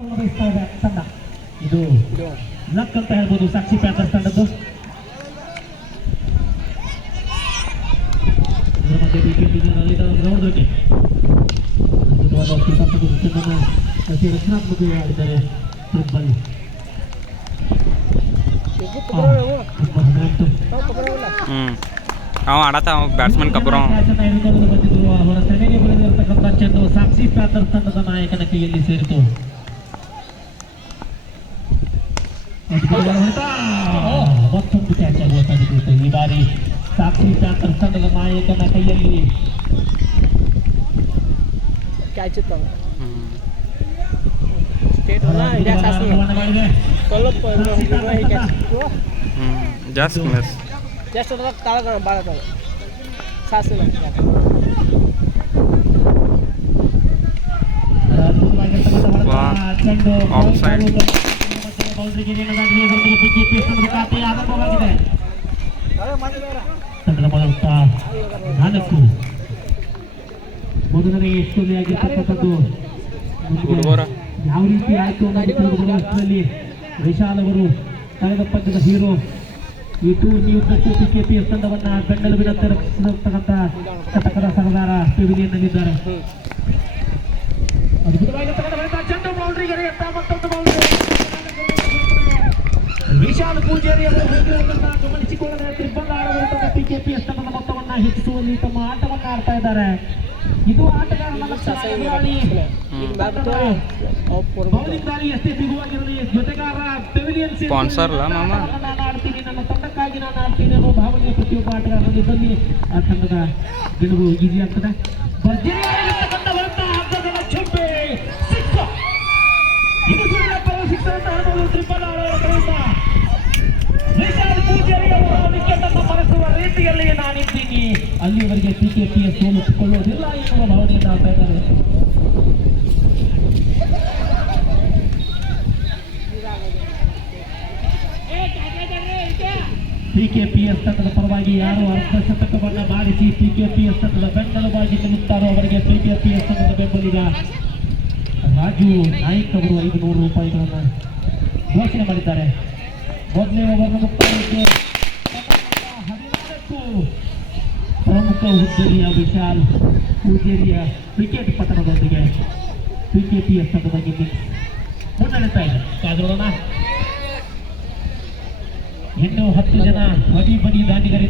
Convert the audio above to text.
ತಂಡ ಇದು ಲಕ್ ಅಂತ ಹೇಳ್ಬೋದು ಸಾಕ್ಷಿ ಪ್ಯಾಕರ್ಸ್ ತಂಡದ್ದು. ನೋಡಿದ್ರೆ ರಚನಾತ್ಮಕ ಆಡಿದ್ದಾರೆ ಫುಟ್ಬಾಲ್. ಬ್ಯಾಟ್ಸ್ಮನ್ ಬಂದಿದ್ರು ಅವರ ಸೆನೆಗೆ ಬರೆದಿರತಕ್ಕಂಥ ಚೆಂಡು ಸಾಕ್ಷಿ ಪ್ಯಾಕರ್ಸ್ ತಂಡದ ನಾಯಕನ ಕೈಯಲ್ಲಿ ಸೇರಿತು. ಮತ್ತೊಂದು ಕ್ಯಾಚ್ ಆಗುವಂತಾಗಿತ್ತು ಈ ಬಾರಿ ಸಾಕ್ಷಿ ಪ್ಯಾಕರ್ಸ್ ತಂಡದ ನಾಯಕನ ಕೈಯಲ್ಲಿ. ಮೊದಲನೇ ಎಷ್ಟೊಂದಾಗಿರ್ತಕ್ಕಂಥದ್ದು ಯಾವ ರೀತಿ ಆಯ್ತು ಅನ್ನೋದರಲ್ಲಿ ವಿಶಾಲ್ ಅವರು ಕಳೆದ ಪಂದ್ಯದ ಹೀರೋ. ಇದು ನೀವು PKPS ತಂಡವನ್ನ ಬೆನ್ನೆಲುಬಿನಂತೆ ರಕ್ಷಿಸಿರ್ತಕ್ಕಂಥ ಶತಕದ ಸರದಾರ ಪೆವಿಲಿಯನ್ನಲ್ಲಿದ್ದಾರೆ. ವಿಶಾಲ್ ಪೂಜಾರಿ ಅವರು ಗಮನಿಸಿಕೊಳ್ಳದೆ ತ್ರಿಬಲ್ ಆಡಬಹುದು. PKPS ತಂಡದ ಮೊತ್ತವನ್ನ ಹೆಚ್ಚಿಸುವಲ್ಲಿ ತಮ್ಮ ಆಟವನ್ನ ಆಡ್ತಾ ಇದ್ದಾರೆ. ಇದು ಆಟಗಾರನ ಬೌಲಿಂಗ್ ದಾಳಿ ಎಷ್ಟೇ ಬಿಗುವಾಗಿರಲಿ, ಜೊತೆಗಾರ ಪೆವಿಲಿಯನ್ ಆಡ್ತೀನಿ, ನನ್ನ ತಂಡಕ್ಕಾಗಿ ನಾನು ಆಡ್ತೀನಿ ಅನ್ನೋ ಭಾವನೆ ಪ್ರತಿಯೊಬ್ಬ ಆಟಗಾರನಿದ್ದಲ್ಲಿ ಆ ತಂಡದ ಗೆಲುವು ಈಸಿ ಆಗ್ತದೆ. ಟ್ರಿಪಲ್ ಮರೆಸುವ ರೀತಿಯಲ್ಲಿ ನಾನಿದ್ದೀನಿ, ಅಲ್ಲಿವರೆಗೆ PKPS ಸೋಲುಕೊಳ್ಳುವುದಿಲ್ಲ ಎನ್ನುವ ಭಾವನೆಯಿಂದ ಆಗ್ತಾ ಇದ್ದಾರೆ. PKPS ತಂಡದ ಪರವಾಗಿ ಯಾರು ಅರ್ಧ ಶತಕವನ್ನ ಬಾರಿಸಿ PKPS ತಂಡದ ಬೆಂಬಲವಾಗಿ ನಿಲ್ಲುತ್ತಾರೋ ಅವರಿಗೆ PKPS ತಂಡದ ಬೆಂಬಲಿಗ ರಾಜು ನಾಯ್ಕ್ ಅವರು 500 ರೂಪಾಯಿಗಳನ್ನು ಘೋಷಣೆ ಮಾಡಿದ್ದಾರೆ. ಮೊದಲನೇ ಓವರ್ನ ಮುಕ್ತಾಯಕ್ಕೆ 14 ಪ್ರಮುಖ ಹುದ್ದೆಯ ವಿಶಾಲ್ ಪೂಜೇರಿಯ ವಿಕೆಟ್ ಪತನದೊಂದಿಗೆ PKPS ತಂಡದ ಇನ್ನಿಂಗ್ಸ್ ಮುನ್ನಡೆಸ್ತಾ ಇದೆ. ಕಾದೋಣ, ಇನ್ನೂ 10 ಜನ ಬಡಿ ದಾಂಡಿಗರಿದ್ದಾರೆ.